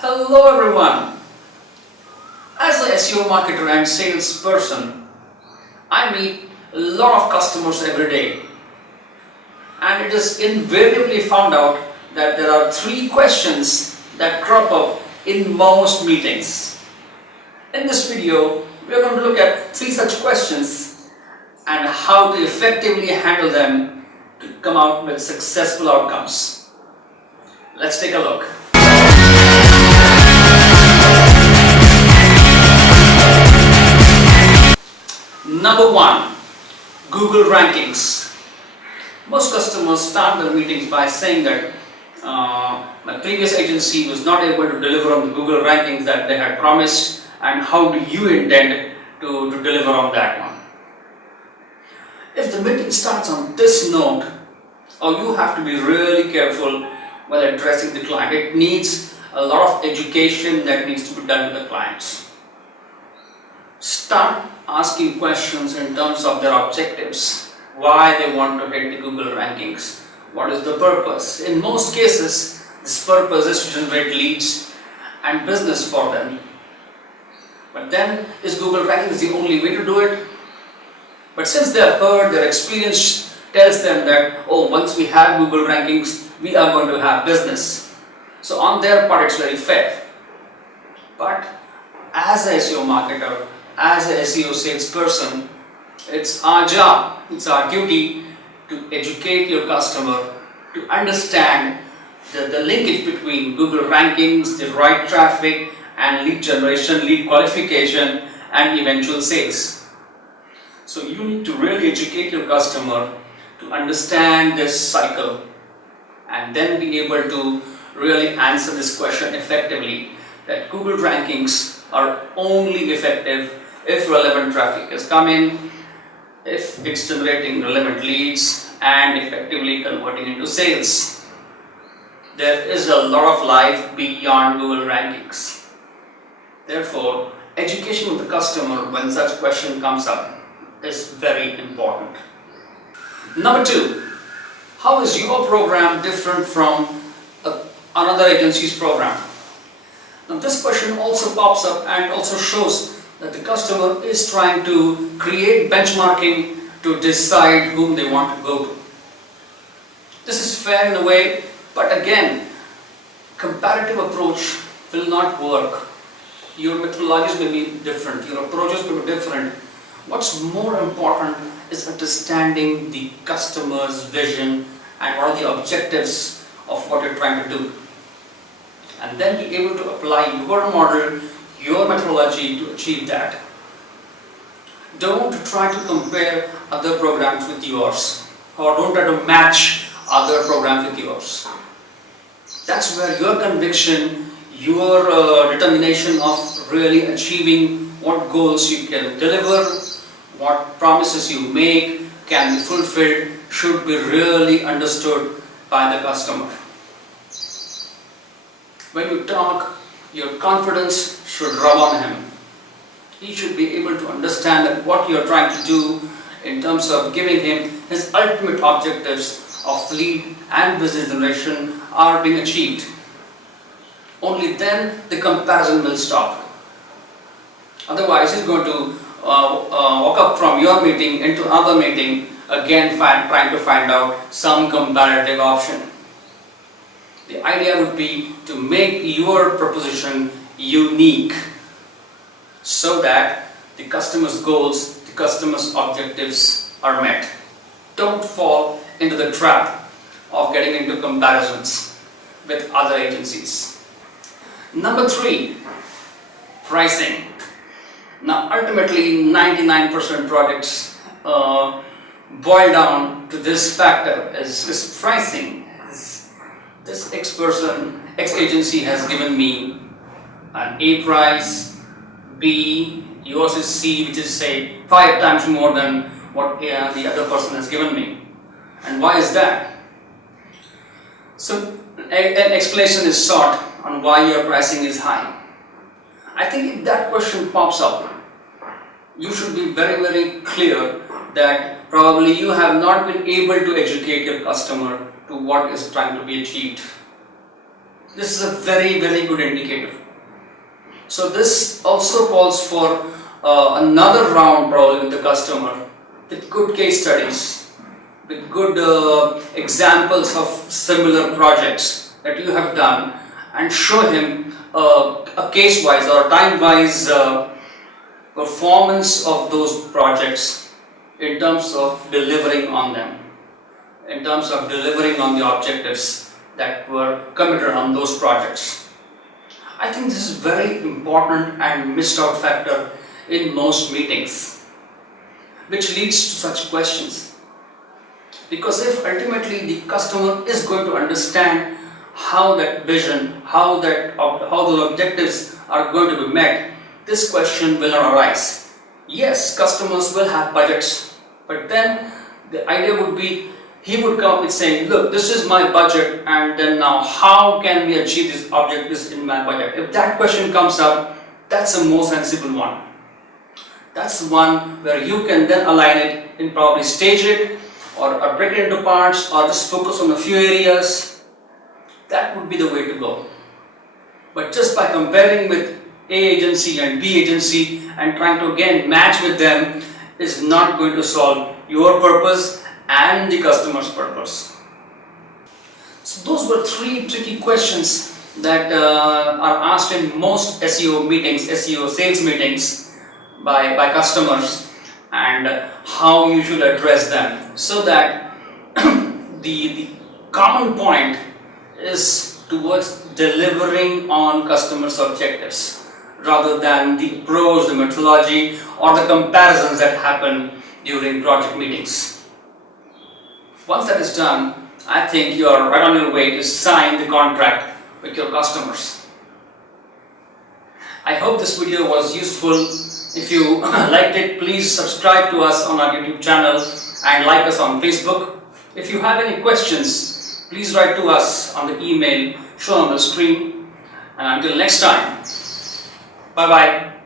Hello everyone. As an SEO marketer and salesperson, I meet a lot of customers every day, and it is invariably found out that there are three questions that crop up in most meetings. In this video, we are going to look at three such questions and how to effectively handle them to come out with successful outcomes. Let's take a look. Number one, Google rankings. Most customers start their meetings by saying that my previous agency was not able to deliver on the Google rankings that they had promised, and how do you intend to deliver on that one? If the meeting starts on this note, you have to be really careful while addressing the client. It needs a lot of education that needs to be done with the clients. Start asking questions in terms of their objectives, why they want to hit the Google rankings, what is the purpose. In most cases, this purpose is to generate leads and business for them. But then, is Google rankings the only way to do it? But since they have heard, their experience tells them that, once we have Google rankings, we are going to have business. So on their part, it's very fair. But as an SEO marketer, as an SEO salesperson, it's our job, it's our duty to educate your customer to understand the linkage between Google rankings, the right traffic, and lead generation, lead qualification, and eventual sales. So you need to really educate your customer to understand this cycle and then be able to really answer this question effectively, that Google rankings are only effective if relevant traffic is coming, if it's generating relevant leads and effectively converting into sales. There is a lot of life beyond Google rankings. Therefore, education of the customer when such question comes up is very important. Number two, how is your program different from another agency's program? Now this question also pops up and also shows that the customer is trying to create benchmarking to decide whom they want to go to. This is fair in a way, but again, comparative approach will not work. Your methodologies may be different, your approaches may be different. What's more important is understanding the customer's vision and what are the objectives of what you're trying to do. And then be able to apply your model, your methodology to achieve that. Don't try to compare other programs with yours, or don't try to match other programs with yours. That's where your conviction, your determination of really achieving what goals you can deliver, what promises you make can be fulfilled, should be really understood by the customer. When you talk, your confidence should rub on him. He should be able to understand that what you are trying to do in terms of giving him his ultimate objectives of lead and business generation are being achieved. Only then the comparison will stop. Otherwise, he's going to walk up from your meeting into another meeting, again trying to find out some comparative option. The idea would be to make your proposition unique so that the customer's goals, the customer's objectives are met. Don't fall into the trap of getting into comparisons with other agencies. Number three, pricing. Now ultimately 99% projects boil down to this factor, is pricing. This X agency has given me an A price, B, yours is C, which is say 5 times more than what the other person has given me. And why is that? So an explanation is sought on why your pricing is high. I think if that question pops up, you should be very, very clear that probably you have not been able to educate your customer to what is trying to be achieved. This is a very, very good indicator. So this also calls for another round probably with the customer, with good case studies, with good examples of similar projects that you have done, and show him a case-wise or time-wise performance of those projects in terms of delivering on them, in terms of delivering on the objectives that were committed on those projects. I think this is very important and missed out factor in most meetings, which leads to such questions. Because if ultimately the customer is going to understand how that vision, how those objectives are going to be met, this question will not arise. Yes, customers will have budgets, but then the idea would be he would come with saying, look, this is my budget, and then now how can we achieve this objectives in my budget? If that question comes up, that's a more sensible one. That's one where you can then align it and probably stage it or break it into parts or just focus on a few areas. That would be the way to go. But just by comparing with A agency and B agency and trying to again match with them is not going to solve your purpose and the customer's purpose. So those were 3 tricky questions that are asked in most SEO meetings, SEO sales meetings by customers, and how you should address them, so that the common point is towards delivering on customers' objectives rather than the approach, the methodology, or the comparisons that happen during project meetings. Once that is done, I think you are right on your way to sign the contract with your customers. I hope this video was useful. If you liked it, please subscribe to us on our YouTube channel and like us on Facebook. If you have any questions, please write to us on the email shown on the screen. And until next time, bye-bye.